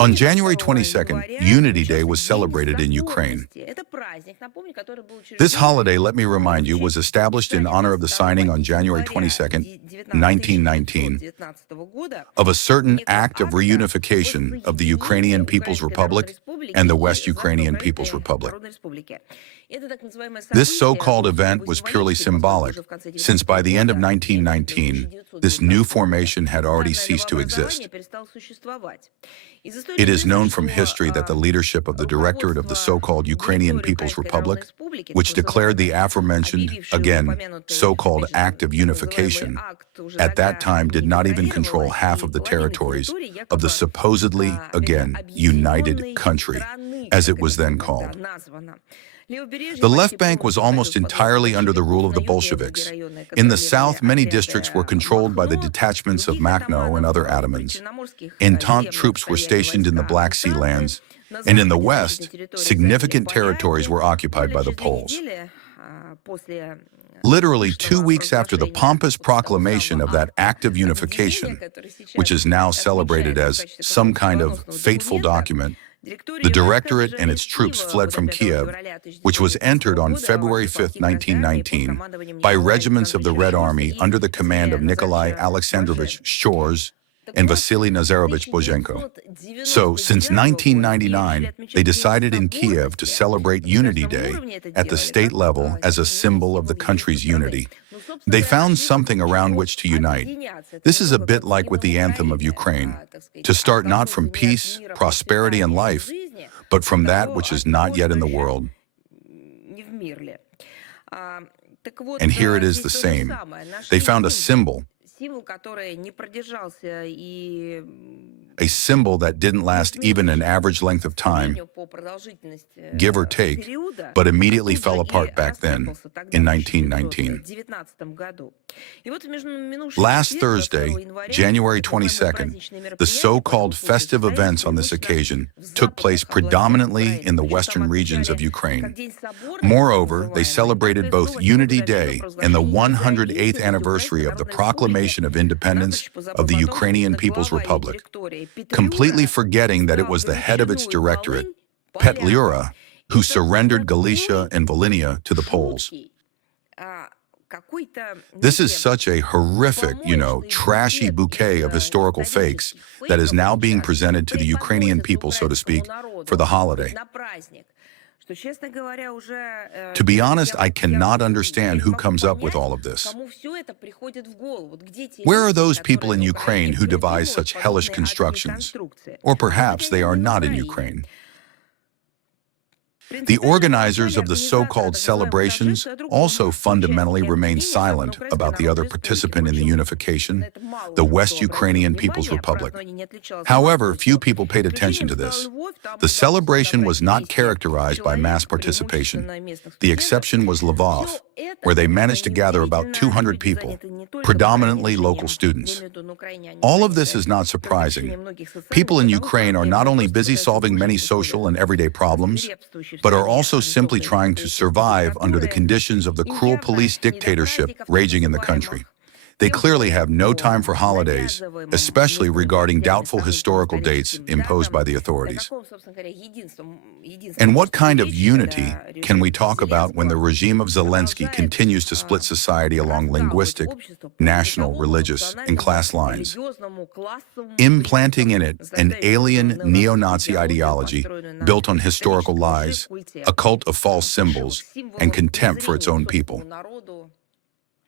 On January 22nd, Unity Day was celebrated in Ukraine. This holiday, let me remind you, was established in honor of the signing on January 22nd, 1919, of a certain act of reunification of the Ukrainian People's Republic and the West Ukrainian People's Republic. This so-called event was purely symbolic, since by the end of 1919, this new formation had already ceased to exist. It is known from history that the leadership of the Directorate of the so-called Ukrainian People's Republic, which declared the aforementioned, again, so-called Act of Unification, at that time did not even control half of the territories of the supposedly, again, united country, as it was then called. The left bank was almost entirely under the rule of the Bolsheviks. In the south, many districts were controlled by the detachments of Makhno and other atamans. Entente troops were stationed in the Black Sea lands, and in the west, significant territories were occupied by the Poles. Literally 2 weeks after the pompous proclamation of that act of unification, which is now celebrated as some kind of fateful document, the Directorate and its troops fled from Kiev, which was entered on February 5, 1919, by regiments of the Red Army under the command of Nikolai Alexandrovich Shchors and Vasily Nazarovich Bozhenko. So, since 1999, they decided in Kiev to celebrate Unity Day at the state level as a symbol of the country's unity. They found something around which to unite. This is a bit like with the anthem of Ukraine, to start not from peace, prosperity, and life, but from that which is not yet in the world. And here it is the same. They found a symbol that didn't last even an average length of time, give or take, but immediately fell apart back then, in 1919. Last Thursday, January 22nd, the so-called festive events on this occasion took place predominantly in the western regions of Ukraine. Moreover, they celebrated both Unity Day and the 108th anniversary of the proclamation of independence of the Ukrainian People's Republic, completely forgetting that it was the head of its directorate, Petliura, who surrendered Galicia and Volhynia to the Poles. This is such a horrific, trashy bouquet of historical fakes that is now being presented to the Ukrainian people, so to speak, for the holiday. To be honest, I cannot understand who comes up with all of this. Where are those people in Ukraine who devise such hellish constructions? Or perhaps they are not in Ukraine. The organizers of the so-called celebrations also fundamentally remain silent about the other participant in the unification, the West Ukrainian People's Republic. However, few people paid attention to this. The celebration was not characterized by mass participation. The exception was Lvov, where they managed to gather about 200 people, predominantly local students. All of this is not surprising. People in Ukraine are not only busy solving many social and everyday problems, but are also simply trying to survive under the conditions of the cruel police dictatorship raging in the country. They clearly have no time for holidays, especially regarding doubtful historical dates imposed by the authorities. And what kind of unity can we talk about when the regime of Zelensky continues to split society along linguistic, national, religious, and class lines, implanting in it an alien neo-Nazi ideology built on historical lies, a cult of false symbols, and contempt for its own people?